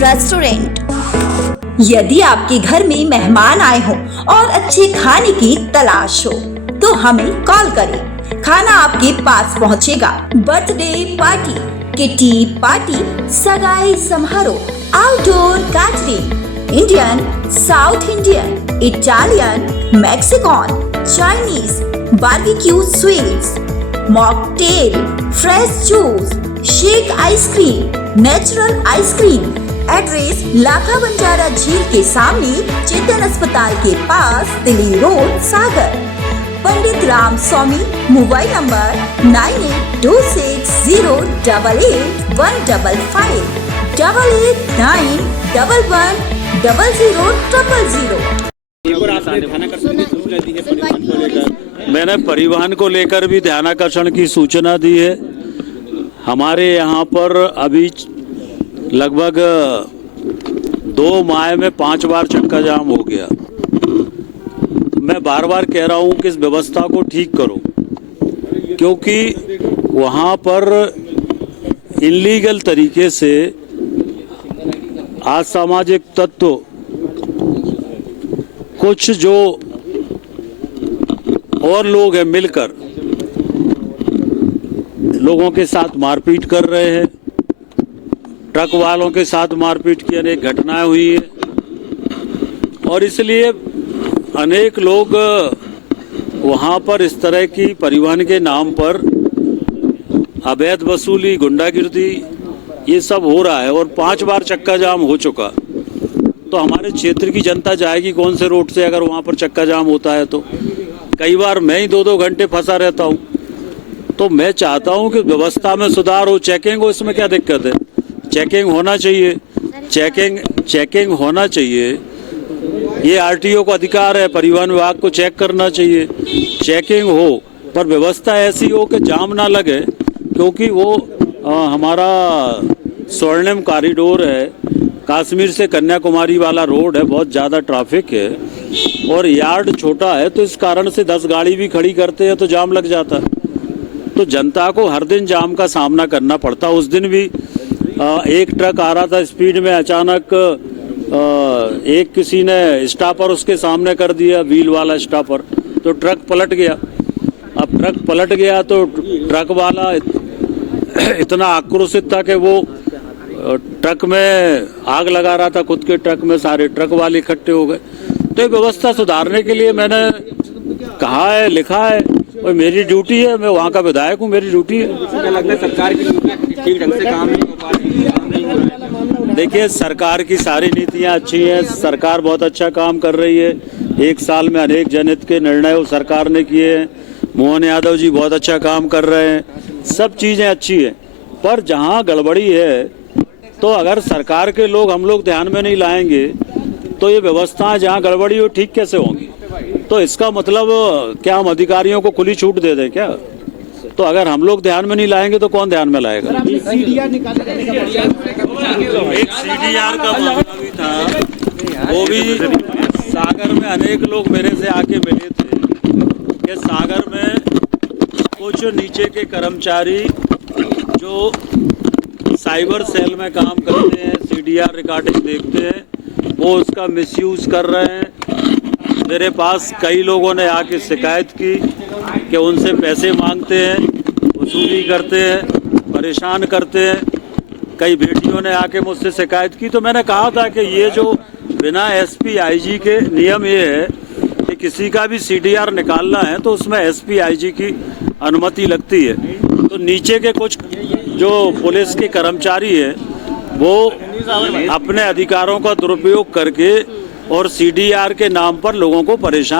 Restaurant, यदि आपके घर में मेहमान आए हो और अच्छे खाने की तलाश हो तो हमें कॉल करें। खाना आपके पास पहुंचेगा। बर्थडे पार्टी, किटी पार्टी, सगाई समारोह, outdoor catering, Indian, south Indian, Italian, Mexican, Chinese, barbecue sweets, mocktail, fresh juice, shake ice cream, natural ice cream. Address Lakha Banjara झील के सामने, चेतन अस्पताल के पास, Delhi road, Sagar. Pandit Ram Swami, mobile number 9826088155 8891000000। मैंने परिवहन को लेकर भी ध्यानाकर्षण की सूचना दी है। हमारे यहाँ पर अभी लगभग 2 माह में 5 बार चक्का जाम हो गया। मैं बार बार कह रहा हूँ कि इस व्यवस्था को ठीक करो, क्योंकि वहाँ पर इल्लीगल तरीके से असामाजिक तत्व कुछ जो और लोग हैं मिलकर लोगों के साथ मारपीट कर रहे हैं। ट्रक वालों के साथ मारपीट की अनेक घटनाएं हुई है और इसलिए अनेक लोग वहां पर इस तरह की परिवहन के नाम पर अवैध वसूली, गुंडागिर्दी, ये सब हो रहा है और 5 बार चक्का जाम हो चुका। तो हमारे क्षेत्र की जनता जाएगी कौन से रोड से अगर वहां पर चक्का जाम होता है? तो कई बार मैं ही 2-2 घंटे फंसा रहता हूं। तो मैं चाहता हूं कि व्यवस्था में सुधार हो, चेकिंग हो। इसमें क्या दिक्कत है? चेकिंग होना चाहिए, चेकिंग होना चाहिए। ये आरटीओ को अधिकार है, परिवहन विभाग को चेक करना चाहिए, चेकिंग हो, पर व्यवस्था ऐसी हो कि जाम ना लगे, क्योंकि वो हमारा स्वर्णिम कॉरिडोर है, कश्मीर से कन्याकुमारी वाला रोड है, बहुत ज़्यादा ट्रैफिक है और यार्ड छोटा है, तो इस कारण से 10 गाड़ी भी खड़ी करते हैं तो जाम लग जाता है। तो जनता को हर दिन जाम का सामना करना पड़ता। उस दिन भी एक ट्रक आ रहा था स्पीड में, अचानक एक किसी ने स्टॉपर उसके सामने कर दिया, व्हील वाला स्टॉपर, तो ट्रक पलट गया। अब ट्रक पलट गया तो ट्रक वाला इतना आक्रोशित था कि वो ट्रक में आग लगा रहा था, खुद के ट्रक में सारे ट्रक वाले इकट्ठे हो गए। तो ये व्यवस्था सुधारने के लिए मैंने कहा है, लिखा है, और मेरी ड्यूटी है, मैं वहाँ का विधायक हूँ, मेरी ड्यूटी है। लगता है सरकार की ठीक ढंग से काम नहीं हो पा रही है। देखिए, सरकार की सारी नीतियाँ अच्छी हैं, सरकार बहुत अच्छा काम कर रही है। 1 साल में अनेक जनहित के निर्णय सरकार ने किए हैं। मोहन यादव जी बहुत अच्छा काम कर रहे हैं, सब चीज़ें अच्छी हैं। पर जहाँ गड़बड़ी है, तो अगर सरकार के लोग, हम लोग ध्यान में नहीं लाएंगे तो ये व्यवस्थाएं जहाँ गड़बड़ी हो ठीक कैसे होंगी? तो इसका मतलब क्या हम अधिकारियों को खुली छूट दे दें क्या? तो अगर हम लोग ध्यान में नहीं लाएंगे तो कौन ध्यान में लाएगा? एक सीडीआर का मामला भी था, वो भी सागर में अनेक लोग मेरे से आके मिले थे कि सागर में कुछ नीचे के कर्मचारी जो साइबर सेल में काम करते हैं, सीडीआर रिकॉर्डिंग देखते हैं, वो उसका मिसयूज कर रहे हैं। मेरे पास कई लोगों ने आके शिकायत की कि उनसे पैसे मांगते हैं, वसूली करते हैं, परेशान करते हैं। कई बेटियों ने आके मुझसे शिकायत की। तो मैंने कहा था कि ये जो बिना एसपी आईजी के नियम ये है कि किसी का भी सीडीआर निकालना है तो उसमें एसपी आईजी की अनुमति लगती है। तो नीचे के कुछ जो पुलिस के कर्मचारी हैं वो अपने अधिकारों का दुरुपयोग करके और सीडीआर के नाम पर लोगों को परेशान